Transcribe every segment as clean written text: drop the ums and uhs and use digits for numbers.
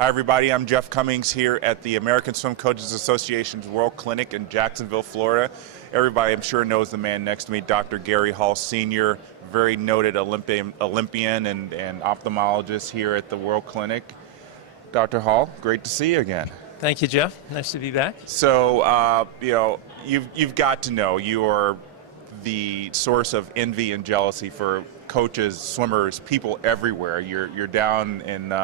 Hi everybody, I'm Jeff Cummings here at the American Swim Coaches Association's World Clinic in Jacksonville, Florida. Everybody I'm sure knows the man next to me, Dr. Gary Hall Sr., very noted Olympian and ophthalmologist here at the World Clinic. Dr. Hall, great to see you again. Thank you, Jeff. Nice to be back. So, you've got to know you are the source of envy and jealousy for coaches, swimmers, people everywhere. You're down in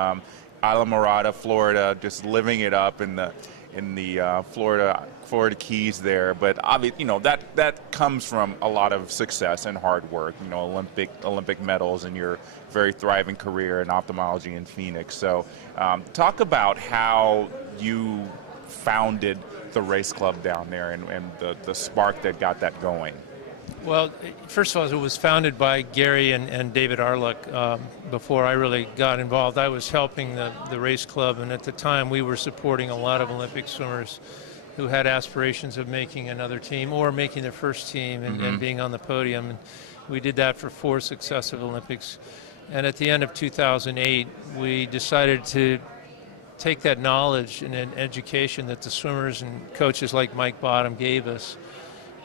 Islamorada, Florida, just living it up in the Florida Keys there. But obviously, that comes from a lot of success and hard work. Olympic medals and your very thriving career in ophthalmology in Phoenix. So, talk about how you founded the race club down there and the spark that got that going. Well, first of all, it was founded by Gary and David Arluck. Before I really got involved, I was helping the race club, and at the time we were supporting a lot of Olympic swimmers who had aspirations of making another team or making their first team and being on the podium. And we did that for 4 successive Olympics. And at the end of 2008, we decided to take that knowledge and education that the swimmers and coaches like Mike Bottom gave us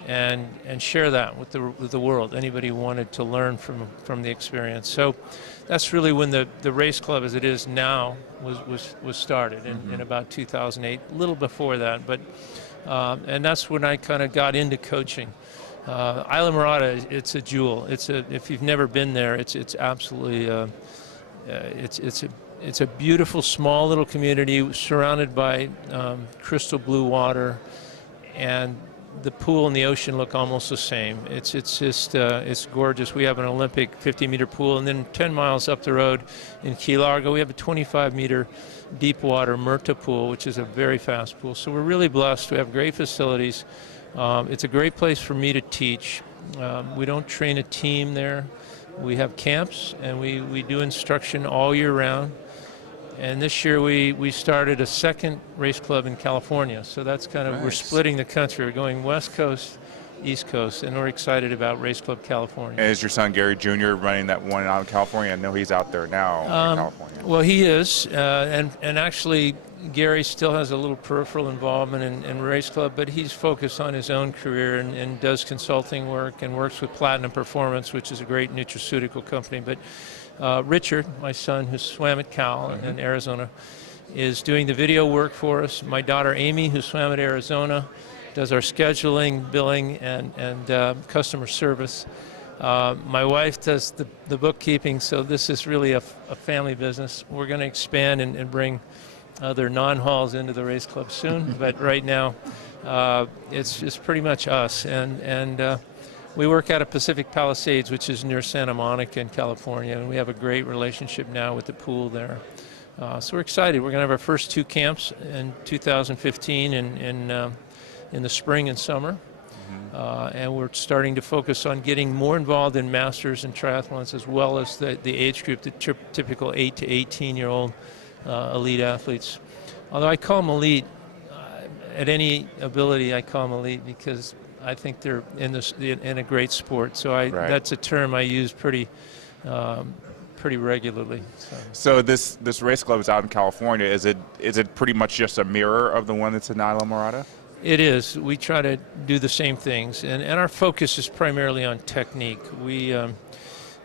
and share that with the world, anybody who wanted to learn from the experience. So that's really when the race club as it is now was started in about 2008, a little before that, but and that's when I kind of got into coaching. Islamorada, it's a jewel. If you've never been there, it's absolutely it's a beautiful small little community surrounded by crystal blue water, and the pool and the ocean look almost the same. It's gorgeous. We have an Olympic 50-meter pool, and then 10 miles up the road in Key Largo, we have a 25-meter deep water Murta pool, which is a very fast pool. So we're really blessed. We have great facilities. It's a great place for me to teach. We don't train a team there. We have camps, and we do instruction all year round. And this year we started a second race club in California. So that's kind of, nice. We're splitting the country. We're going West Coast, East Coast, and we're excited about Race Club California. And is your son Gary Jr. running that one out in California? I know he's out there now in California. Well, he is, and actually Gary still has a little peripheral involvement in Race Club, but he's focused on his own career and does consulting work and works with Platinum Performance, which is a great nutraceutical company. But Richard, my son, who swam at Cal in Arizona, is doing the video work for us. My daughter Amy, who swam at Arizona, does our scheduling, billing, and customer service. My wife does the bookkeeping, so this is really a family business. We're going to expand and bring other non-halls into the race club soon, but right now it's pretty much us. And we work out of Pacific Palisades, which is near Santa Monica in California, and we have a great relationship now with the pool there. So we're excited. We're going to have our first 2 camps in 2015 in the spring and summer. And we're starting to focus on getting more involved in masters and triathlons, as well as the age group, the typical 8 to 18-year-old elite athletes. Although I call them elite, at any ability I call them elite because I think they're in a great sport. So that's a term I use pretty regularly. So this race club is out in California. Is it pretty much just a mirror of the one that's in Islamorada? It is. We try to do the same things, and our focus is primarily on technique. We,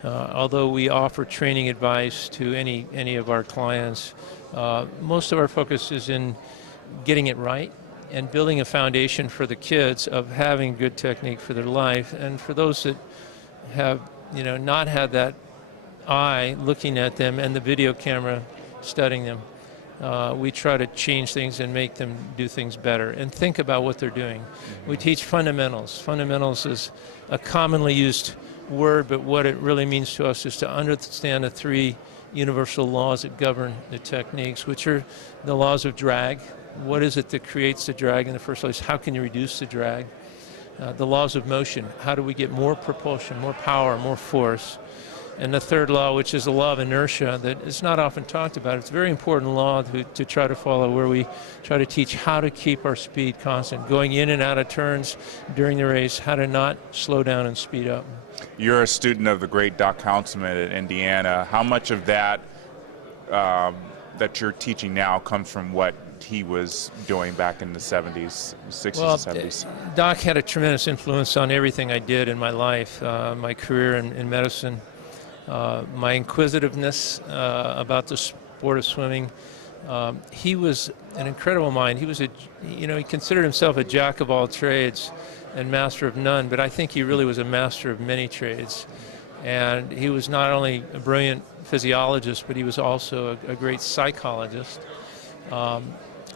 although we offer training advice to any of our clients, most of our focus is in getting it right and building a foundation for the kids of having good technique for their life. And for those that have, not had that eye looking at them and the video camera studying them, we try to change things and make them do things better and think about what they're doing. We teach fundamentals. Fundamentals is a commonly used word, but what it really means to us is to understand the 3 universal laws that govern the techniques, which are the laws of drag. What is it that creates the drag in the first place? How can you reduce the drag? The laws of motion. How do we get more propulsion, more power, more force? And the third law, which is the law of inertia, that is not often talked about. It's a very important law to try to follow, where we try to teach how to keep our speed constant, going in and out of turns during the race, how to not slow down and speed up. You're a student of the great Doc Counsilman at Indiana. How much of that that you're teaching now comes from what he was doing back in the 70s, 60s, Well, and 70s? Doc had a tremendous influence on everything I did in my life, my career in medicine, my inquisitiveness about the sport of swimming. He was an incredible mind. He was he considered himself a jack of all trades and master of none, but I think he really was a master of many trades. And he was not only a brilliant physiologist, but he was also a great psychologist.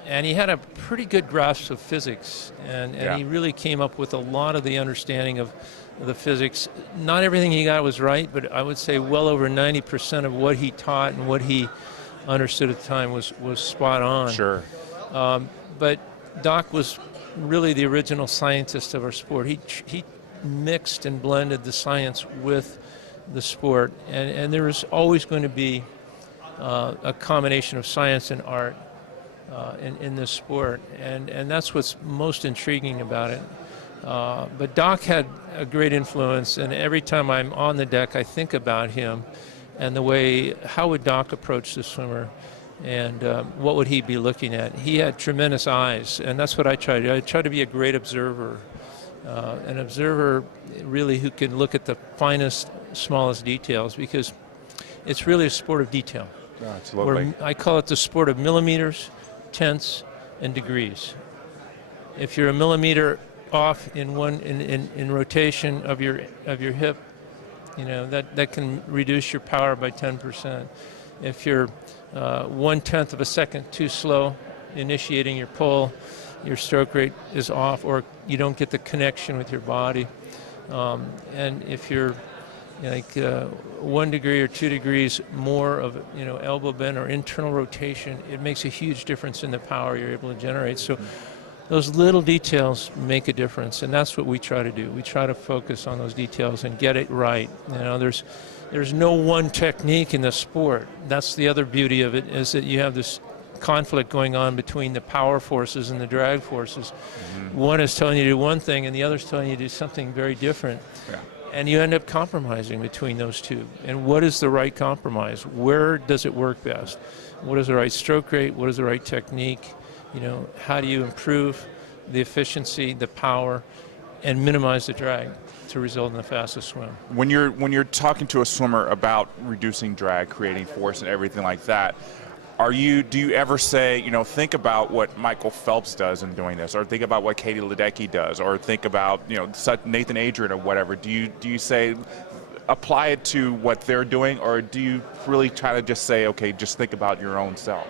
And he had a pretty good grasp of physics, and he really came up with a lot of the understanding of the physics. Not everything he got was right, but I would say well over 90% of what he taught and what he understood at the time was spot on. Sure. But Doc was really the original scientist of our sport. He mixed and blended the science with the sport, and there was always going to be a combination of science and art in this sport, and that's what's most intriguing about it. But Doc had a great influence, and every time I'm on the deck, I think about him and the way, how would Doc approach the swimmer, and what would he be looking at? He had tremendous eyes, and that's what I try to do. I try to be a great observer, an observer really who can look at the finest, smallest details, because it's really a sport of detail. Oh, it's lovely. I call it the sport of millimeters, tenths, and degrees. If you're a millimeter off in rotation of your hip, that can reduce your power by 10%. If you're 1/10 of a second too slow initiating your pull, your stroke rate is off, or you don't get the connection with your body. And if you're 1 degree or 2 degrees more of elbow bend or internal rotation, it makes a huge difference in the power you're able to generate. So those little details make a difference, and that's what we try to do. We try to focus on those details and get it right. There's no one technique in the sport. That's the other beauty of it, is that you have this conflict going on between the power forces and the drag forces. Mm-hmm. One is telling you to do one thing, and the other is telling you to do something very different. Yeah. And you end up compromising between those two. And what is the right compromise? Where does it work best? What is the right stroke rate? What is the right technique? How do you improve the efficiency, the power, and minimize the drag to result in the fastest swim? When you're talking to a swimmer about reducing drag, creating force, and everything like that, do you ever say, think about what Michael Phelps does in doing this, or think about what Katie Ledecky does, or think about, Nathan Adrian or whatever? Do you say, apply it to what they're doing, or do you really try to just say, okay, just think about your own self?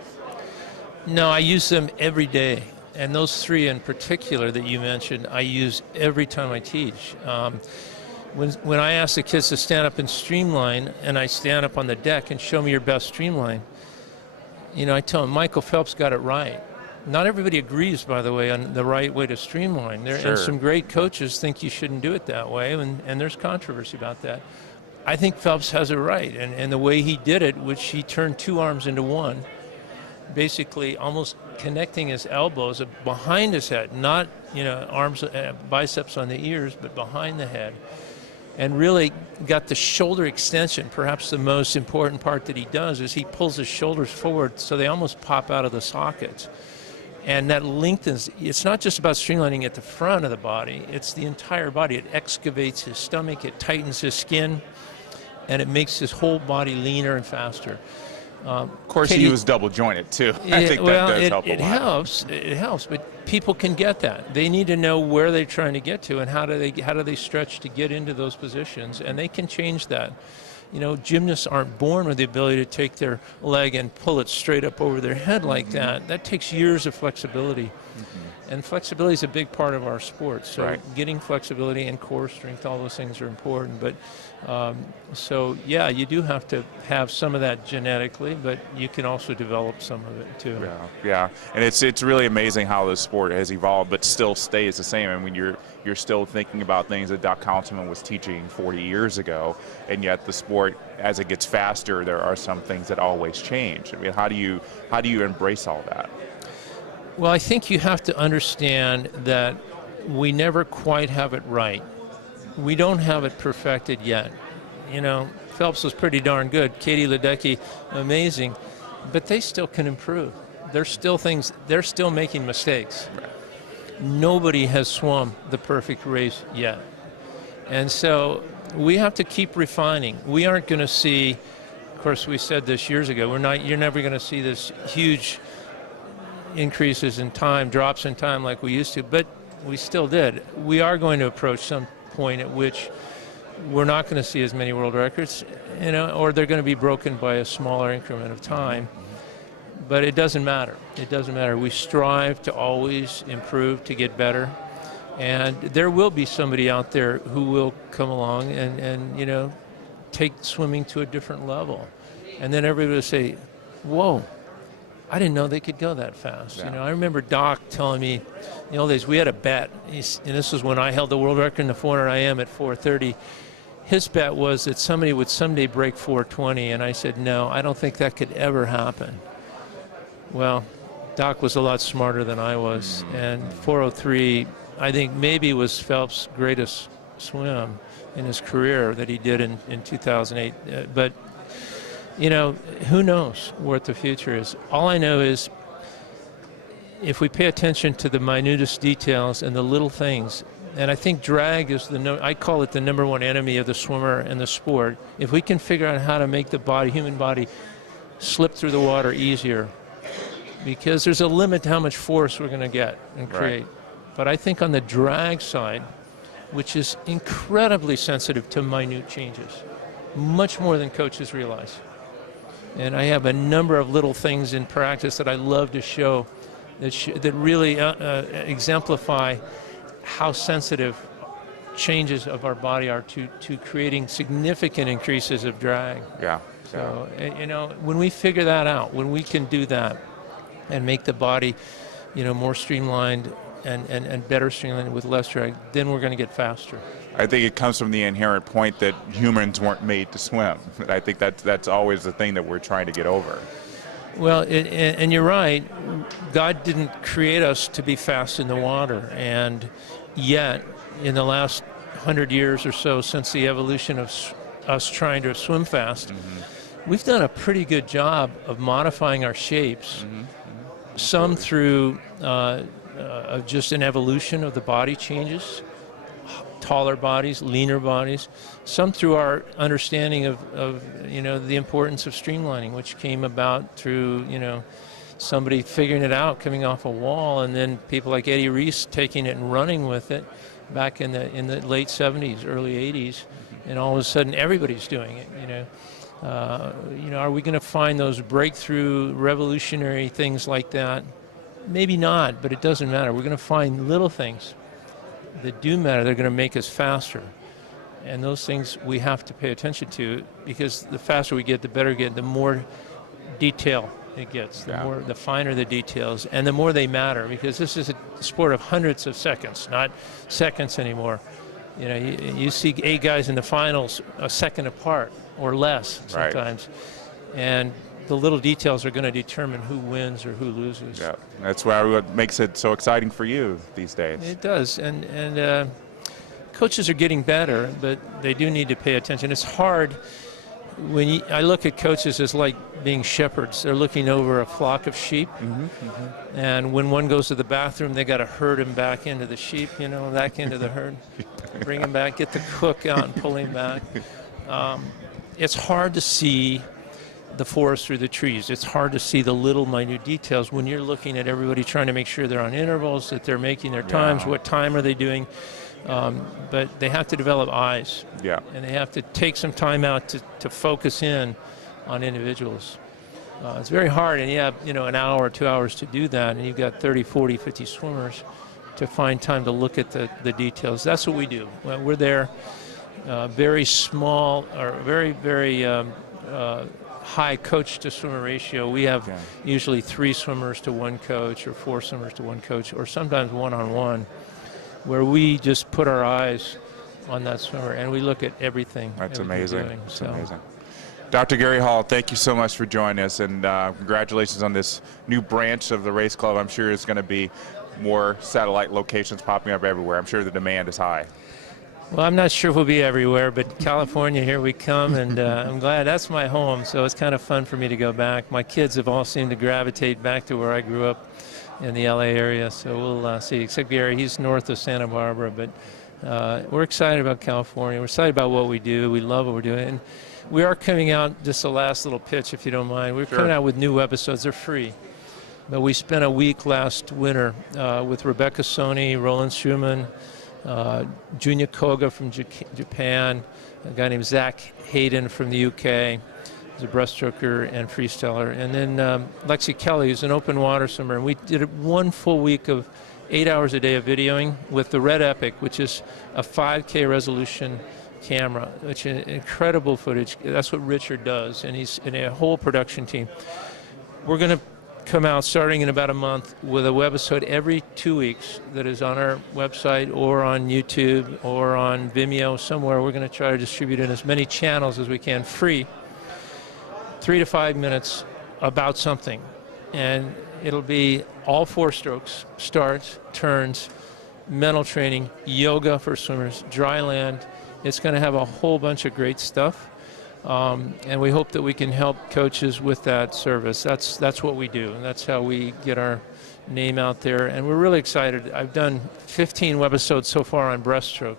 No, I use them every day. And those three in particular that you mentioned, I use every time I teach. When I ask the kids to stand up and streamline, and I stand up on the deck and show me your best streamline, I tell them Michael Phelps got it right. Not everybody agrees, by the way, on the right way to streamline. Sure. And some great coaches think you shouldn't do it that way, and there's controversy about that. I think Phelps has it right, and the way he did it, which he turned two arms into one, basically almost connecting his elbows behind his head, not arms, biceps on the ears, but behind the head, and really got the shoulder extension. Perhaps the most important part that he does is he pulls his shoulders forward so they almost pop out of the sockets. And that lengthens. It's not just about streamlining at the front of the body, it's the entire body. It excavates his stomach, it tightens his skin, and it makes his whole body leaner and faster. Of course, he was double jointed too. I think that does help a lot. It helps, but people can get that. They need to know where they're trying to get to and how do they stretch to get into those positions, and they can change that. Gymnasts aren't born with the ability to take their leg and pull it straight up over their head like that. That takes years of flexibility. Mm-hmm. And flexibility is a big part of our sport. So getting flexibility and core strength, all those things are important. But you do have to have some of that genetically, but you can also develop some of it too. Yeah. And it's really amazing how the sport has evolved, but still stays the same. I mean, you're still thinking about things that Doc Counsilman was teaching 40 years ago, and yet the sport, as it gets faster, there are some things that always change. I mean, how do you embrace all that? Well, I think you have to understand that we never quite have it right. We don't have it perfected yet. Phelps was pretty darn good. Katie Ledecky, amazing. but they still can improve. There's still things, they're still making mistakes. Nobody has swum the perfect race yet. And so we have to keep refining. We aren't going to see, of course we said this years ago, you're never going to see this huge increases in time, drops in time like we used to, but we still did. We are going to approach some point at which we're not going to see as many world records, or they're going to be broken by a smaller increment of time. But it doesn't matter. It doesn't matter. We strive to always improve, to get better. And there will be somebody out there who will come along and take swimming to a different level. And then everybody will say, whoa, I didn't know they could go that fast. Yeah. I remember Doc telling me in the old days, we had a bet. And this was when I held the world record in the 400 IM at 4:30. His bet was that somebody would someday break 4:20. And I said, no, I don't think that could ever happen. Well, Doc was a lot smarter than I was, and 4:03, I think maybe was Phelps' greatest swim in his career that he did in 2008. But, who knows what the future is? All I know is if we pay attention to the minutest details and the little things, and I think drag is I call it the number one enemy of the swimmer and the sport. If we can figure out how to make the human body slip through the water easier, because there's a limit to how much force we're going to get and create. Right. But I think on the drag side, which is incredibly sensitive to minute changes, much more than coaches realize. And I have a number of little things in practice that I love to show that really exemplify how sensitive changes of our body are to creating significant increases of drag. Yeah. So, when we figure that out, when we can do that, and make the body, more streamlined and better streamlined with less drag, then we're going to get faster. I think it comes from the inherent point that humans weren't made to swim. I think that's always the thing that we're trying to get over. Well, and you're right. God didn't create us to be fast in the water, and yet in the last 100 years or so since the evolution of us trying to swim fast, we've done a pretty good job of modifying our shapes. Some through just an evolution of the body changes, taller bodies, leaner bodies. Some through our understanding of the importance of streamlining, which came about through somebody figuring it out coming off a wall, and then people like Eddie Reese taking it and running with it back in the late 70s, early 80s, and all of a sudden everybody's doing it. Are we going to find those breakthrough, revolutionary things like that? Maybe not, but it doesn't matter. We're going to find little things that do matter. They're going to make us faster. And those things we have to pay attention to, because the faster we get, the better we get, the more detail it gets, the finer the details, and the more they matter, because this is a sport of hundreds of seconds, not seconds anymore. You see 8 guys in the finals a second apart or less sometimes. Right. And the little details are going to determine who wins or who loses. Yeah, that's what makes it so exciting for you these days. It does, and coaches are getting better, but they do need to pay attention. It's hard I look at coaches as like being shepherds. They're looking over a flock of sheep, and when one goes to the bathroom, they got to herd him back into the sheep, back into the herd, bring him back, get the cook out and pull him back. It's hard to see the forest through the trees. It's hard to see the little minute details when you're looking at everybody trying to make sure they're on intervals, that they're making their times, what time are they doing. But they have to develop eyes, and they have to take some time out to focus in on individuals. It's very hard, and you have an hour or 2 hours to do that, and you've got 30, 40, 50 swimmers to find time to look at the details. That's what we do. We're there, very small, or very, very high coach to swimmer ratio. We have usually 3 swimmers to 1 coach, or 4 swimmers to 1 coach, or sometimes one-on-one, where we just put our eyes on that swimmer and we look at everything. That's amazing. That's amazing. Dr. Gary Hall, thank you so much for joining us, and congratulations on this new branch of the race club. I'm sure it's going to be more satellite locations popping up everywhere. I'm sure the demand is high. Well, I'm not sure we'll be everywhere, but California, here we come, and I'm glad. That's my home, so it's kind of fun for me to go back. My kids have all seemed to gravitate back to where I grew up in the LA area, so we'll see. Except Gary, he's north of Santa Barbara, but we're excited about California. We're excited about what we do. We love what we're doing. And we are coming out, just a last little pitch, if you don't mind. We're coming out with new episodes. They're free. But we spent a week last winter with Rebecca Soni, Roland Schumann, Junya Koga from Japan, a guy named Zach Hayden from the UK, who's a breaststroker and freestyler, and then Lexi Kelly, who's an open water swimmer. And we did one full week of 8 hours a day of videoing with the Red Epic, which is a 5K resolution camera, which is incredible footage. That's what Richard does, and he's in a whole production team. We're going to come out starting in about a month with a webisode every 2 weeks that is on our website or on YouTube or on Vimeo somewhere. We're going to try to distribute in as many channels as we can, free, 3 to 5 minutes about something. And it'll be all 4 strokes, starts, turns, mental training, yoga for swimmers, dry land. It's going to have a whole bunch of great stuff. And we hope that we can help coaches with that service. That's what we do, and that's how we get our name out there. And we're really excited. I've done 15 webisodes so far on breaststroke.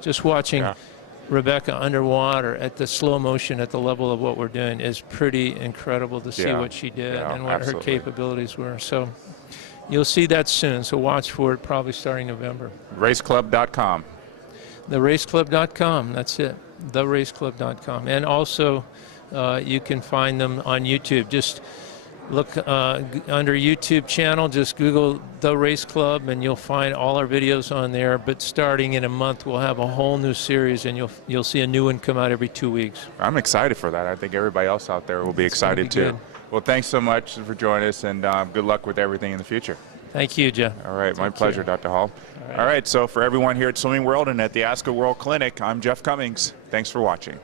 Just watching Rebecca underwater at the slow motion at the level of what we're doing is pretty incredible to see what she did and what her capabilities were. So you'll see that soon, so watch for it, probably starting November. Raceclub.com. TheRaceclub.com, that's it. TheRaceclub.com. And also, you can find them on YouTube. Just look under YouTube channel, just Google The Race Club, and you'll find all our videos on there. But starting in a month, we'll have a whole new series, and you'll see a new one come out every 2 weeks. I'm excited for that. I think everybody else out there will be excited too. Good. Well, thanks so much for joining us, and good luck with everything in the future. Thank you, Jeff. All right, my pleasure, Dr. Hall. All right, so for everyone here at Swimming World and at the ASCA World Clinic, I'm Jeff Cummings. Thanks for watching.